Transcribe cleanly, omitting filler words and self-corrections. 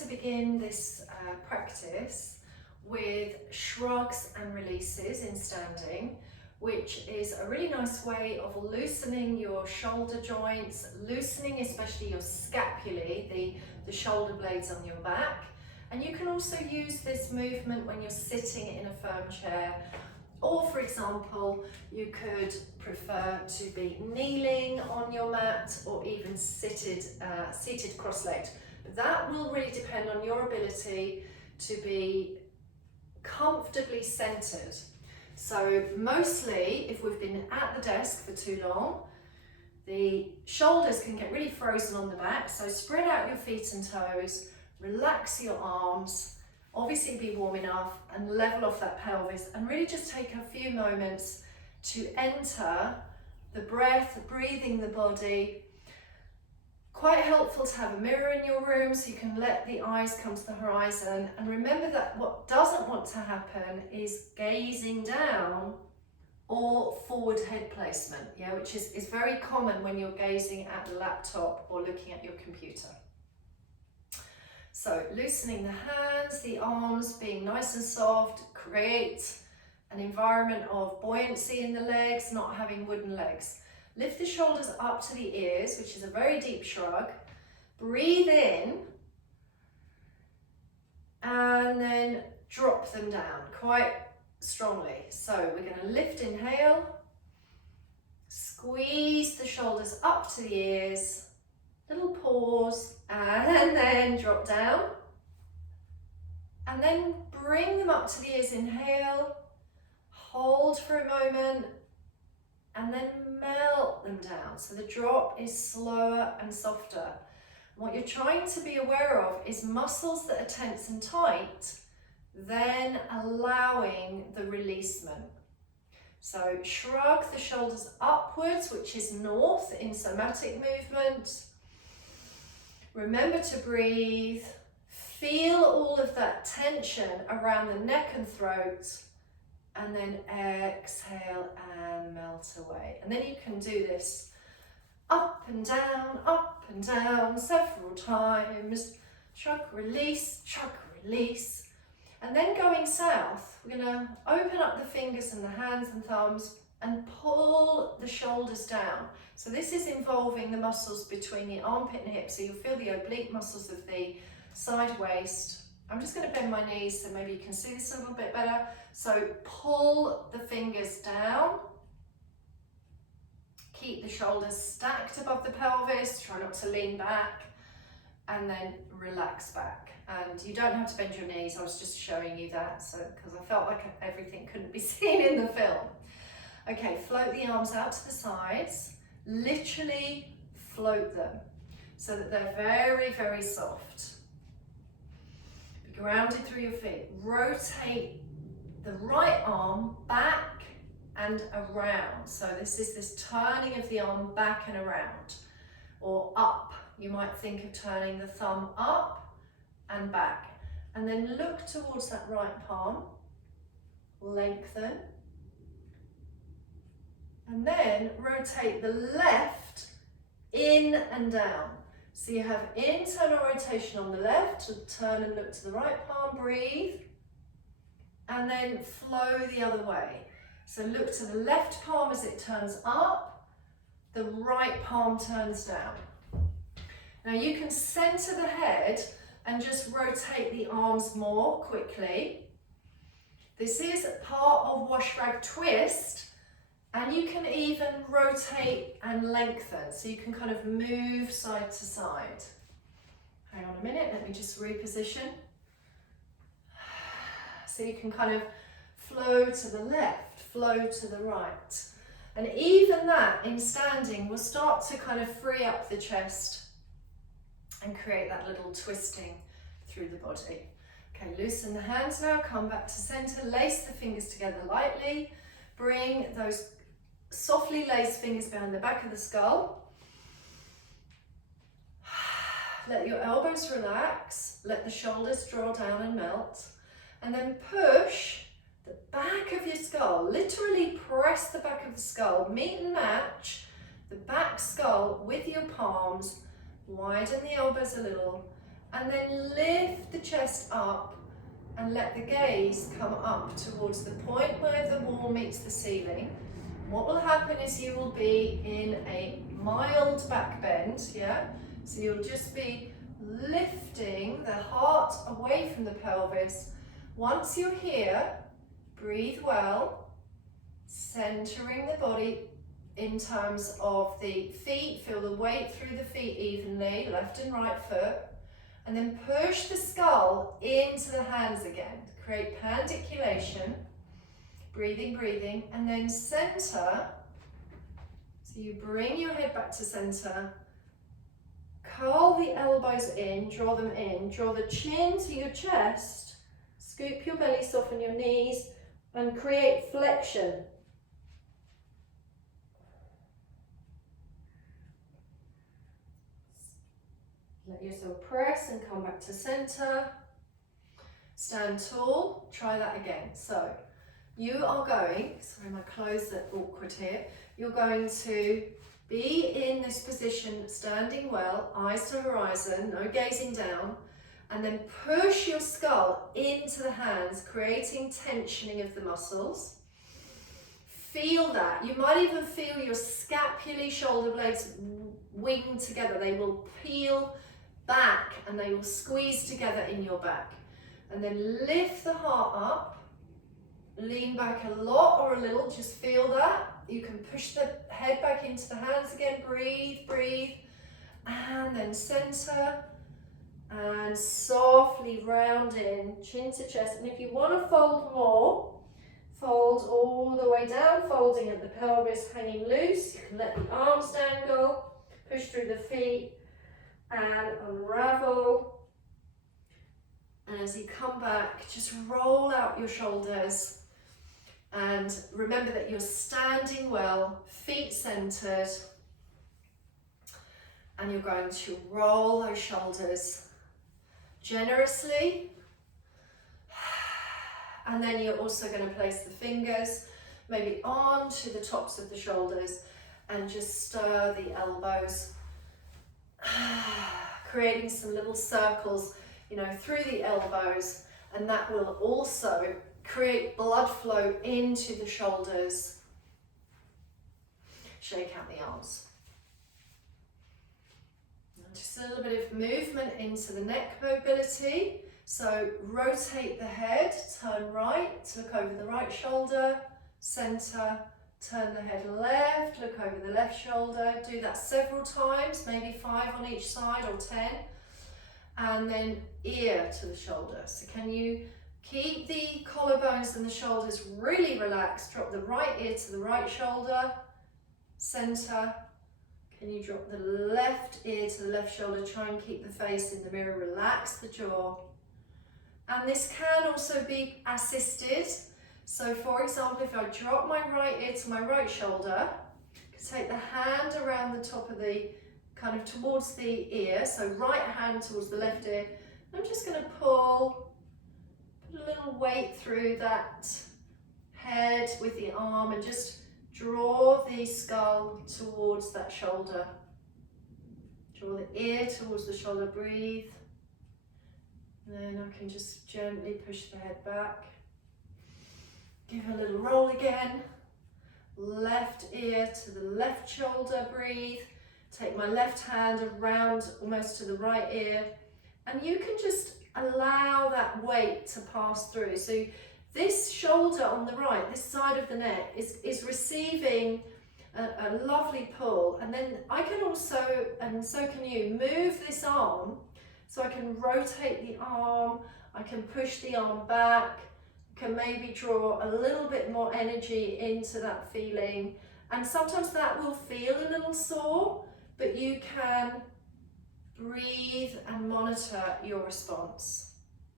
To begin this practice with shrugs and releases in standing, which is a really nice way of loosening your shoulder joints, loosening especially your scapulae, the shoulder blades on your back. And you can also use this movement when you're sitting in a firm chair, or for example, you could prefer to be kneeling on your mat or even seated cross-legged. That will really depend on your ability to be comfortably centered. So mostly, if we've been at the desk for too long, the shoulders can get really frozen on the back. So spread out your feet and toes, relax your arms, obviously be warm enough and level off that pelvis, and really just take a few moments to enter the breath, breathing the body. Quite helpful to have a mirror in your room so you can let the eyes come to the horizon, and remember that what doesn't want to happen is gazing down or forward head placement, which is very common when you're gazing at the laptop or looking at your computer. So loosening the hands, the arms being nice and soft, create an environment of buoyancy in the legs, not having wooden legs. Lift the shoulders up to the ears, which is a very deep shrug. Breathe in and then drop them down quite strongly. So we're going to lift, inhale, squeeze the shoulders up to the ears, little pause, and then drop down. And then bring them up to the ears, inhale, hold for a moment, and then melt them down. So the drop is slower and softer. What you're trying to be aware of is muscles that are tense and tight, then allowing the releasement. So shrug the shoulders upwards, which is north in somatic movement. Remember to breathe. Feel all of that tension around the neck and throat, and then exhale and melt away. And then you can do this up and down several times. Shrug, release, and then going south, we're going to open up the fingers and the hands and thumbs and pull the shoulders down. So this is involving the muscles between the armpit and hip, so you'll feel the oblique muscles of the side waist. I'm just going to bend my knees so maybe you can see this a little bit better. So pull the fingers down. Keep the shoulders stacked above the pelvis. Try not to lean back. And then relax back. And you don't have to bend your knees. I was just showing you that because I felt like everything couldn't be seen in the film. Okay, float the arms out to the sides. Literally float them so that they're very, very soft. Grounded through your feet. Rotate the right arm back and around. So this is this turning of the arm back and around, or up. You might think of turning the thumb up and back. And then look towards that right palm. Lengthen. And then rotate the left in and down. So you have internal rotation on the left, to turn and look to the right palm, breathe, and then flow the other way. So look to the left palm as it turns up, the right palm turns down. Now you can center the head and just rotate the arms more quickly. This is part of wash rag twist. And you can even rotate and lengthen, so you can kind of move side to side. Hang on a minute, let me just reposition. So you can kind of flow to the left, flow to the right. And even that in standing will start to kind of free up the chest and create that little twisting through the body. Okay, loosen the hands now, come back to center, lace the fingers together lightly, bring those softly laced fingers behind the back of the skull. Let your elbows relax, let the shoulders draw down and melt, and then push the back of your skull, literally press the back of the skull, meet and match the back skull with your palms, widen the elbows a little, and then lift the chest up and let the gaze come up towards the point where the wall meets the ceiling. What will happen is you will be in a mild back bend, yeah? So you'll just be lifting the heart away from the pelvis. Once you're here, breathe well, centering the body in terms of the feet. Feel the weight through the feet evenly, left and right foot. And then push the skull into the hands again. Create pandiculation. Breathing, breathing. And then center. So you bring your head back to center. Curl the elbows in, draw them in. Draw the chin to your chest. Scoop your belly, soften your knees. And create flexion. Let yourself press and come back to center. Stand tall, try that again. So you are going, sorry my clothes are awkward here, you're going to be in this position, standing well, eyes to horizon, no gazing down, and then push your skull into the hands, creating tensioning of the muscles. Feel that. You might even feel your scapulae shoulder blades wing together. They will peel back and they will squeeze together in your back. And then lift the heart up, lean back a lot or a little, just feel that. You can push the head back into the hands again, breathe, breathe, and then center and softly round in, chin to chest. And if you want to fold more, fold all the way down, folding at the pelvis, hanging loose. You can let the arms dangle, push through the feet, and unravel. And as you come back, just roll out your shoulders and remember that you're standing well, feet centered, and you're going to roll those shoulders generously. And then you're also going to place the fingers maybe onto the tops of the shoulders and just stir the elbows, creating some little circles, you know, through the elbows, and that will also create blood flow into the shoulders. Shake out the arms. Just a little bit of movement into the neck mobility. So rotate the head, turn right, look over the right shoulder, center, turn the head left, look over the left shoulder. Do that several times, maybe 5 on each side or 10. And then ear to the shoulder. So can you keep the collarbones and the shoulders really relaxed? Drop the right ear to the right shoulder, center. Can you drop the left ear to the left shoulder? Try and keep the face in the mirror, relax the jaw. And this can also be assisted. So for example, if I drop my right ear to my right shoulder, I can take the hand around the top of the, kind of towards the ear, so right hand towards the left ear. I'm just going to pull, put a little weight through that head with the arm and just draw the skull towards that shoulder. Draw the ear towards the shoulder, breathe. And then I can just gently push the head back. Give a little roll again. Left ear to the left shoulder, breathe. Take my left hand around almost to the right ear. And you can just allow that weight to pass through. So this shoulder on the right, this side of the neck, is receiving a lovely pull. And then I can also, and so can you, move this arm. So I can rotate the arm, I can push the arm back, can maybe draw a little bit more energy into that feeling. And sometimes that will feel a little sore, but you can breathe and monitor your response.